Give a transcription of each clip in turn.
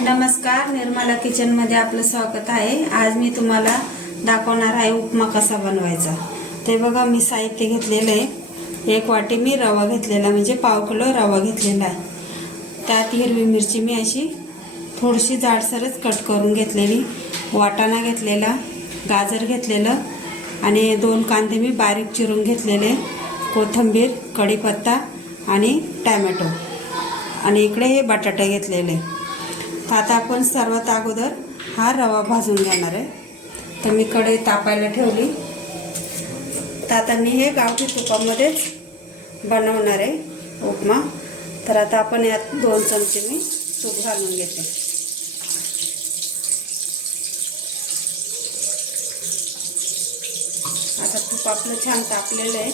नमस्कार निर्मला किचनमध्ये आपलं स्वागत आहे. आज मी तुम्हाला दाखवणार आहे उपमा कसा बनवायचा. ते बघा मी साहित्य घेतलेलं आहे. एक वाटी मी रवा घेतलेला म्हणजे पाव किलो रवा घेतलेला आहे. त्यात हिरवी मिरची मी अशी थोडीशी जाडसरच कट करून घेतलेली वाटाणा घेतलेला गाजर घेतलेलं आणि दोन कांदे मी बारीक चिरून घेतलेले कोथिंबीर कढीपत्ता आणि टॅमॅटो. आणि इकडे हे बटाटे घेतलेले. आता आपण सर्वात अगोदर हा रवा भाजून घेणार आहे. तर मी कढई तापायला ठेवली. तर आता मी हे गावठी तुपामध्येच बनवणार आहे उपमा. तर आता आपण यात दोन चमचे मी तूप घालून घेते. आता तूप आपलं छान तापलेलं आहे.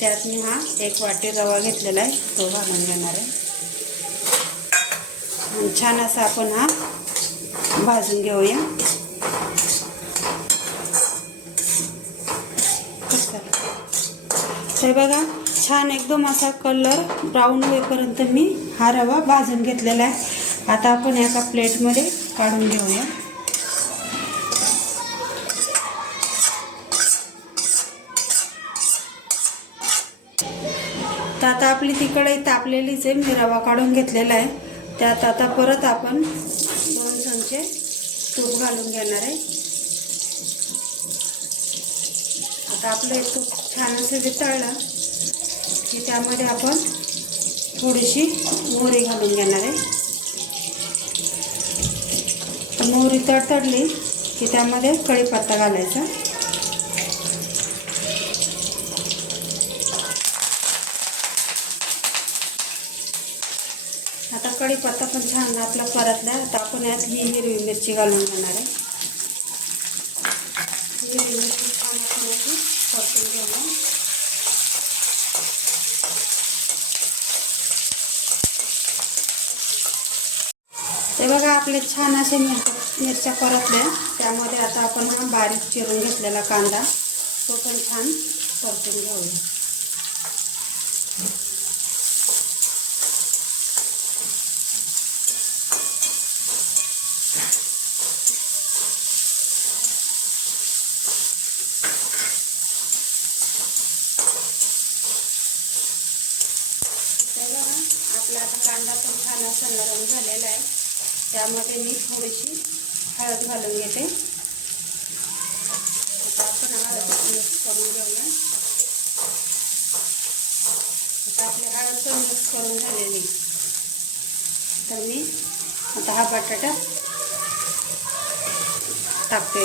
त्यात मी हा एक वाटी रवा घेतलेला आहे. तो घालून घेणार आहे. आणि छान असा आपण हा भाजून घेऊया. तर बघा छान एकदम असा कलर ब्राऊन होईपर्यंत मी हा रवा भाजून घेतलेला आहे. आता आपण एका प्लेटमध्ये काढून घेऊया. तर आता आपली तिकडे तापलेलीच आहे मी रवा काढून घेतलेला आहे. त्यात आता परत आपण दोन चमचे तूप घालून घेणार आहे. आता आपलं तूप छान असं वितळलं की त्यामध्ये आपण थोडीशी मोहरी घालून घेणार आहे. मोहरी तडतडली की त्यामध्ये कढीपत्ता घालायचा. आता कढीपत्ता पण छान आपला परतला. आता आपण यात ही हिरवी मिरची घालून घेणार आहे. हिरवी मिरची छान आपण परतून घेणार ते बघा आपले छान असे मिरच्या मिरच्या परतल्या. त्यामध्ये आता आपण हा बारीक चिरून घेतलेला कांदा तो पण छान परतून घेऊया तर बघा आपला आता कांदा पण छान असा नरम झालेला आहे. त्यामध्ये मी थोडीशी हळद घालून घेते. आता आपण हळद मिक्स करून घेऊया. आता आपली हळद पण मिक्स करून झालेली तर मी आता हा बटाटा टाकते.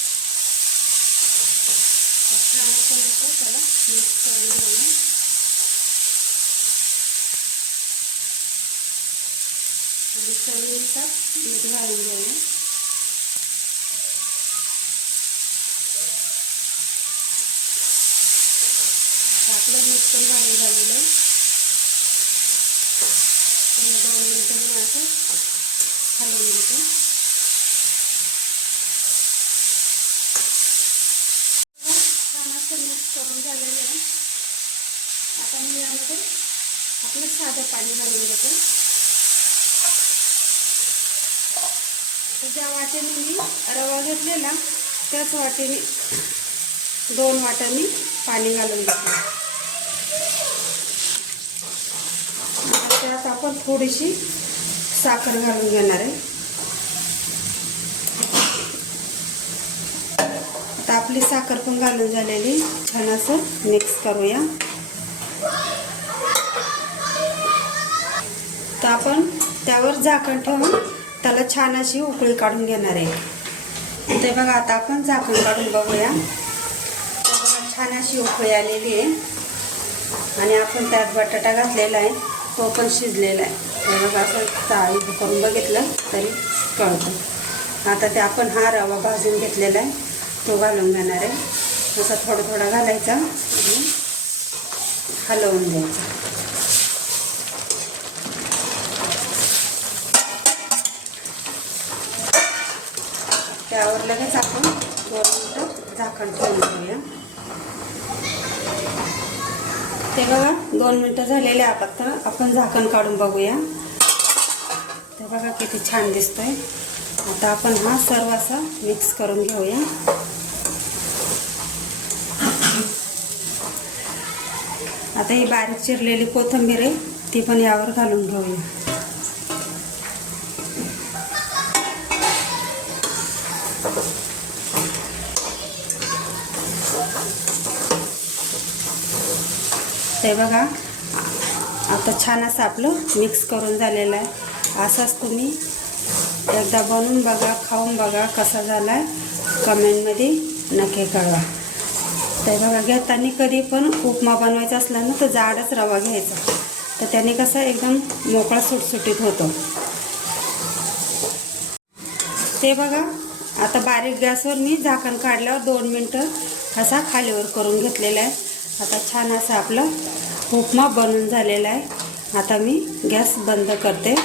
छान आपण असं त्याला मिक्स करून घेऊया आणि चवीनुसार मीठ घालून घेऊया आपलं मीठ पण घालून झालेलं आहे दोन मिनिटं मी असं हलवून घेते छान असं मिक्स करून झालेलं आहे. आता मी यामध्ये आपलं साधं पाणी घालून घेते. ज्या वाटेने मी रवा घेतलेला त्याच वाटेने दोन वाट्यांनी पाणी घालून घेतलं त्यात आपण थोडीशी साखर घालून घेणार आहे. आपली साखर पण घालून झालेली. छान असं मिक्स करूया. तर आपण त्यावर झाकण ठेवून त्याला छान अशी उकळी काढून घेणार आहे. ते बघा आता आपण झाकण काढून बघूया. छान अशी उकळी आलेली आहे. आणि आपण त्यात बटाटा घातलेला आहे. तो पण शिजलेला आहे. बघा असं चाळी करून बघितलं तरी कळतं. आता ते आपण हा रवा भाजून घेतलेला आहे. तो घालून घेणार आहे. तसा थोडा थोडा घालायचा आणि हलवून द्यायचा त्यावर लगेच आपण दोन मिनटं झाकण ठेवून घेऊया. ते बघा दोन मिनटं झालेले आता. आपण झाकण काढून बघूया. ते बघा किती छान दिसतोय. आता आपण हा सर्व असा मिक्स करून घेऊया. आता ही बारीक चिरलेली कोथिंबीर आहे ती पण यावर घालून घेऊया. ते बघा आता छान असं आपलं मिक्स करून झालेलं आहे. असंच तुम्ही एकदा बनवून बघा खाऊन बघा कसा झाला आहे कमेंटमध्ये नक्की कळवा. ते बघा घेताना कधी पण उपमा बनवायचा असला ना तर जाडच रवा घ्यायचा. तर त्याने कसं एकदम मोकळा सुटसुटीत होतो. ते बघा आता बारीक गॅसवर मी झाकण काढल्यावर दोन मिनटं असा खालीवर करून घेतलेला आहे. आता छान असा आपला उपमा बनून झालेला आहे. आता मी गॅस बंद करते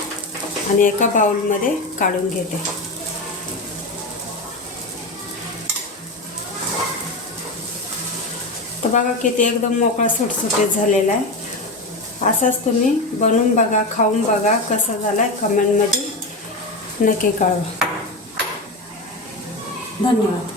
आणि एका बाउलमध्ये काढून घेते. बघा किती एकदम मोकळा सुटसुटीत झालेला आहे. असाच तुम्ही बनवून बघा खाऊन बघा कसा झाला आहे कमेंटमध्ये नक्की कळवा. धन्यवाद.